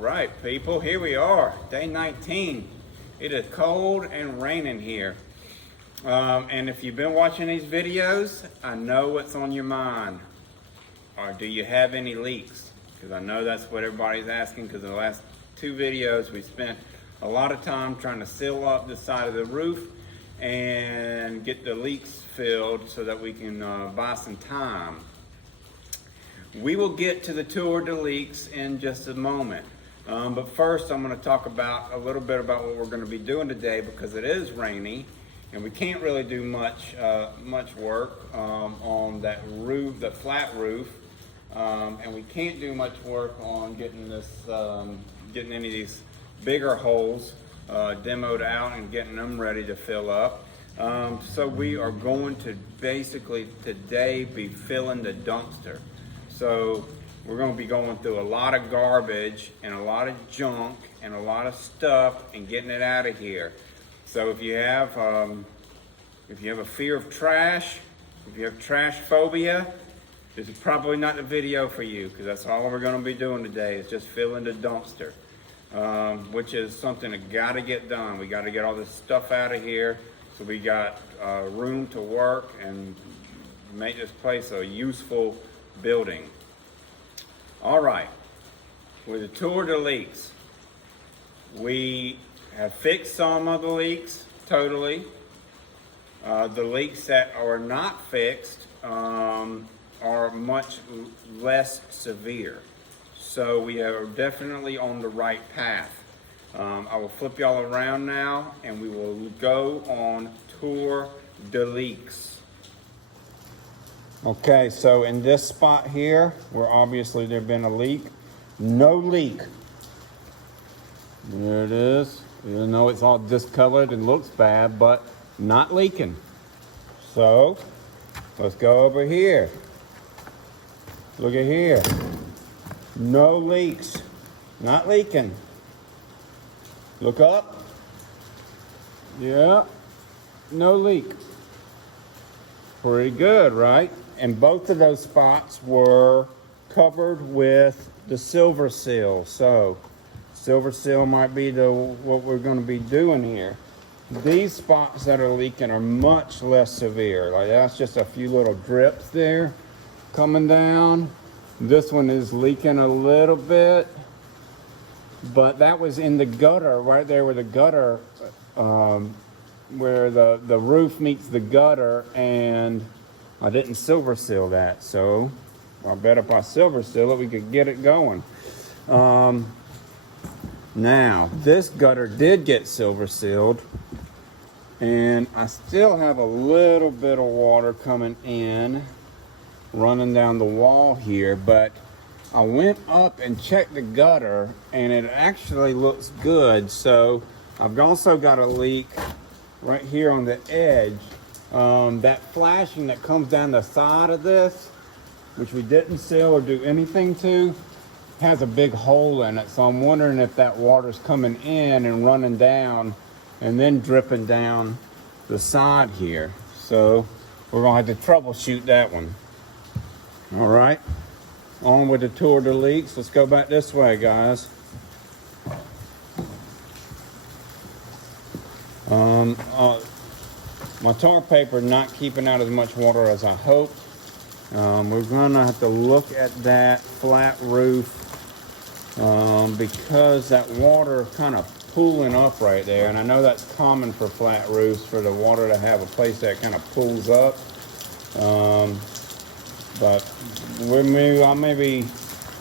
right, people, here we are, day 19. It is cold and raining here. And if you've been watching these videos, I know what's on your mind. Or do you have any leaks? Because I know that's what everybody's asking, because in the last two videos we spent a lot of time trying to seal up the side of the roof and get the leaks filled so that we can buy some time. We will get to the tour de leaks in just a moment. But first I'm going to talk about a little bit about what we're going to be doing today, because it is rainy and we can't really do much work on that roof, the flat roof, and we can't do much work on getting getting any of these bigger holes demoed out and getting them ready to fill up. So we are going to basically today be filling the dumpster. So we're going to be going through a lot of garbage and a lot of junk and a lot of stuff and getting it out of here. So if you have a fear of trash, if you have trash phobia, this is probably not the video for you, because that's all we're going to be doing today is just filling the dumpster, which is something that got to get done. We got to get all this stuff out of here so we got room to work and make this place a useful building. All right, with the tour de leaks, we have fixed some of the leaks totally. The leaks that are not fixed are much less severe. So we are definitely on the right path. I will flip y'all around now and we will go on tour de leaks. Okay, so in this spot here, where obviously there's been a leak, no leak. There it is. Even though it's all discolored and looks bad, but not leaking. So, let's go over here. Look at here. No leaks. Not leaking. Look up. Yeah. No leak. Pretty good, right? And both of those spots were covered with the silver seal. So, silver seal might be what we're going to be doing here. These spots that are leaking are much less severe. Like that's just a few little drips there coming down. This one is leaking a little bit, but that was in the gutter right there where the gutter, where the roof meets the gutter, and I didn't silver seal that. So I bet if I silver seal it, we could get it going. Now, this gutter did get silver sealed, and I still have a little bit of water coming in, running down the wall here, but I went up and checked the gutter, and it actually looks good. So I've also got a leak right here on the edge. That flashing that comes down the side of this, which we didn't seal or do anything to, has a big hole in it. So I'm wondering if that water's coming in and running down and then dripping down the side here. So we're gonna have to troubleshoot that one. All right, on with the tour de leaks. Let's go back this way, guys. My tar paper not keeping out as much water as I hoped. We're gonna have to look at that flat roof because that water kind of pooling up right there, and I know that's common for flat roofs, for the water to have a place that kind of pools up. But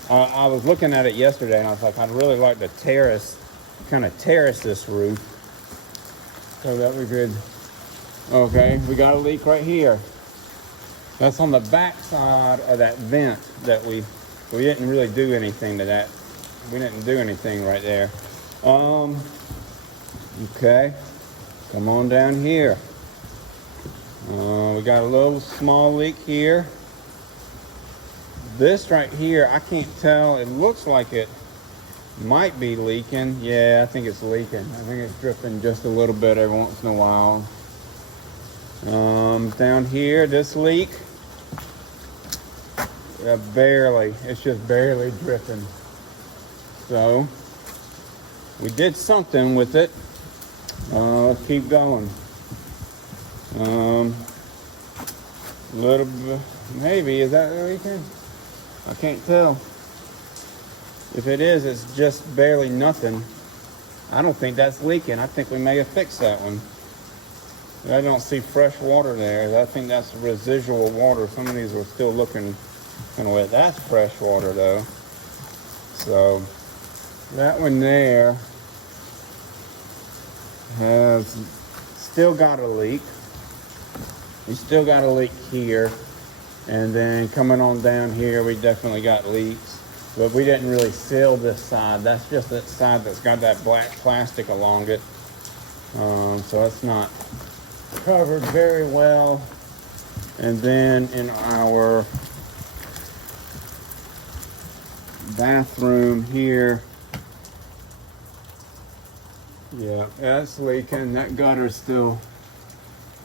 I was looking at it yesterday and I was like, I'd really like to terrace this roof so that we could. Okay, we got a leak right here. That's on the back side of that vent that we didn't really do anything to that. We didn't do anything right there. Okay, come on down here. We got a little small leak here. This right here, I can't tell. It looks like it might be leaking. Yeah, I think it's leaking. I think it's dripping just a little bit every once in a while. Down here, this leak, barely, it's just barely dripping. So we did something with it. Let's keep going. Little bit, maybe, is that leaking? I can't tell. If it is, it's just barely nothing. I don't think that's leaking. I think we may have fixed that one. I don't see fresh water there. I think that's residual water. Some of these are still looking kind of wet. That's fresh water though. So that one there has still got a leak. We still got a leak here. And then coming on down here, we definitely got leaks. But we didn't really seal this side. That's just that side that's got that black plastic along it. So it's not covered very well. And then in our bathroom here, yeah, that's leaking. That gutter's still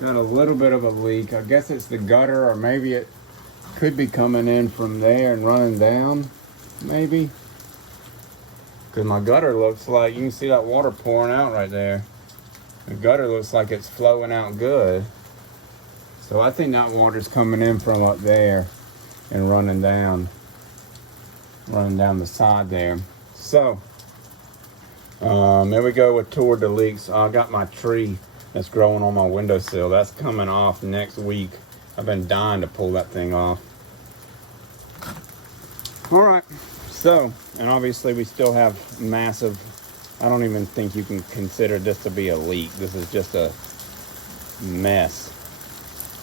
got a little bit of a leak. I guess it's the gutter, or maybe it could be coming in from there and running down, maybe. Because my gutter looks like, you can see that water pouring out right there. The gutter looks like it's flowing out good. So I think that water's coming in from up there and running down the side there. So, there we go with toward the leaks. I got my tree that's growing on my windowsill. That's coming off next week. I've been dying to pull that thing off. All right, so, and obviously we still have massive, I don't even think you can consider this to be a leak. This is just a mess.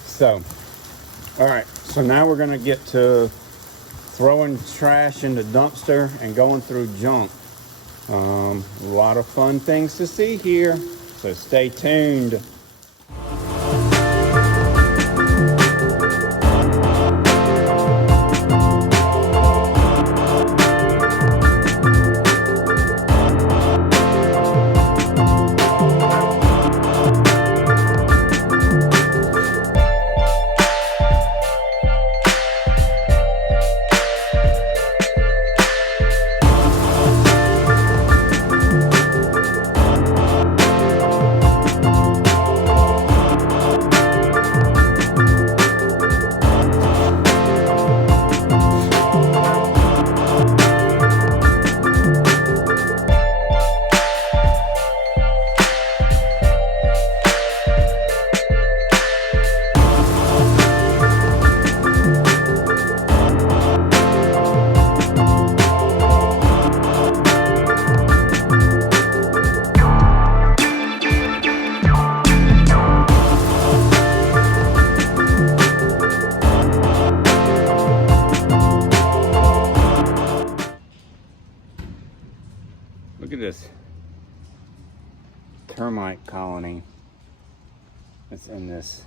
So, all right, so now we're gonna get to throwing trash in the dumpster and going through junk. A lot of fun things to see here, so stay tuned. Look at this termite colony that's in this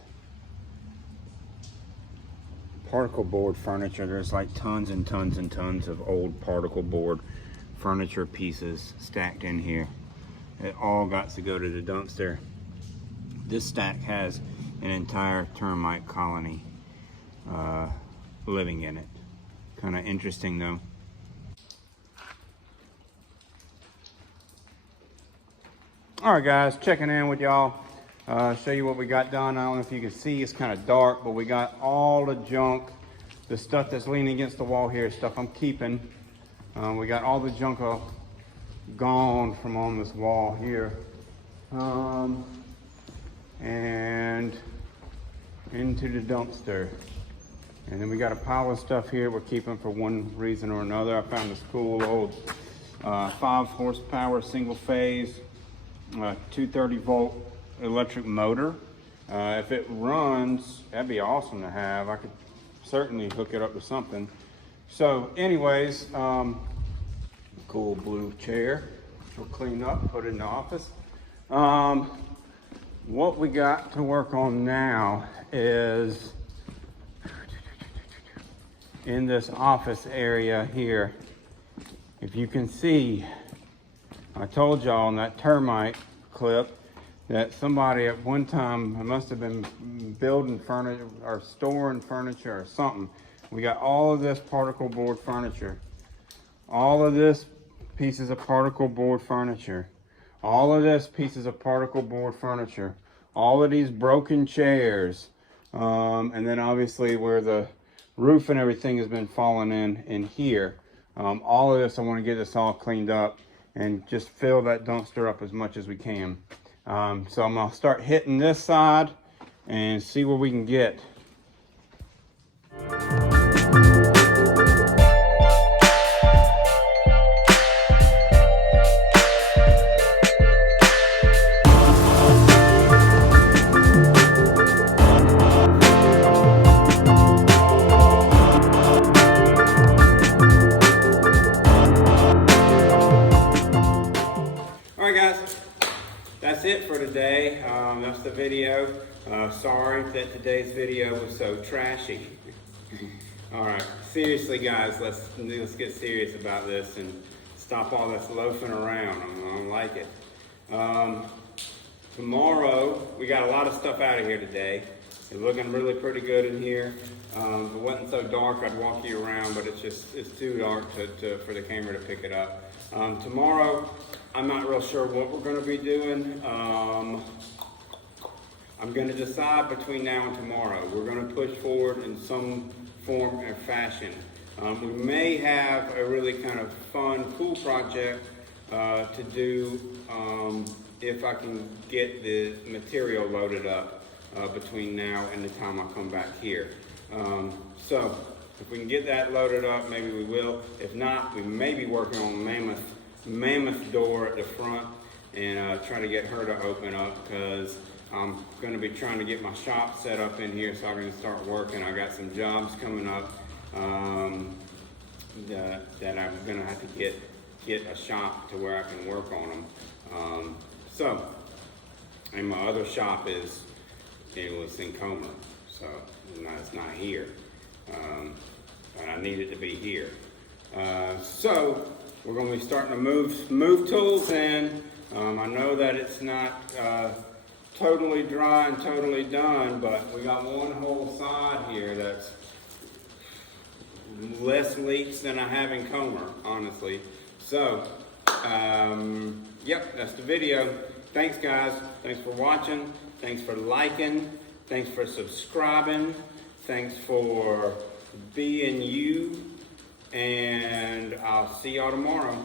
particle board furniture. There's like tons and tons and tons of old particle board furniture pieces stacked in here. It all got to go to the dumpster. This stack has an entire termite colony living in it. Kind of interesting though. All right guys, checking in with y'all. Show you what we got done. I don't know if you can see, it's kind of dark, but we got all the junk. The stuff that's leaning against the wall here is stuff I'm keeping. We got all the junk gone from on this wall here. And into the dumpster. And then we got a pile of stuff here we're keeping for one reason or another. I found this cool old 5 horsepower single phase 230 volt electric motor. If it runs, that'd be awesome to have. I could certainly hook it up to something. So anyways, cool blue chair, which we'll clean up, put in the office. What we got to work on now is in this office area here. If you can see, I told y'all in that termite clip that somebody at one time must have been building furniture or storing furniture or something. We got all of this particle board furniture. All of this pieces of particle board furniture. all of this pieces of particle board furniture, all of these broken chairs, and then obviously where the roof and everything has been falling in here. All of this, I want to get this all cleaned up and just fill that dumpster up as much as we can. So I'm gonna start hitting this side and see what we can get. That's it for today. That's the video. Sorry that today's video was so trashy. All right, seriously, guys, let's get serious about this and stop all this loafing around. I don't like it. Tomorrow, we got a lot of stuff out of here today. It's looking really pretty good in here. If it wasn't so dark, I'd walk you around, but it's too dark for the camera to pick it up. Tomorrow, I'm not real sure what we're going to be doing. I'm going to decide between now and tomorrow. We're going to push forward in some form or fashion. We may have a really kind of fun, cool project to do if I can get the material loaded up between now and the time I come back here. So if we can get that loaded up, maybe we will. If not, we may be working on mammoth door at the front and try to get her to open up, because I'm going to be trying to get my shop set up in here so I can start working. I got some jobs coming up that I'm going to have to get a shop to where I can work on them. And my other shop was in Comer, so it's not here, and I need it to be here. So we're going to be starting to move tools in. I know that it's not totally dry and totally done, but we got one whole side here that's less leaks than I have in Comer, honestly. So, yep, that's the video. Thanks, guys. Thanks for watching. Thanks for liking. Thanks for subscribing. Thanks for being you. And I'll see y'all tomorrow.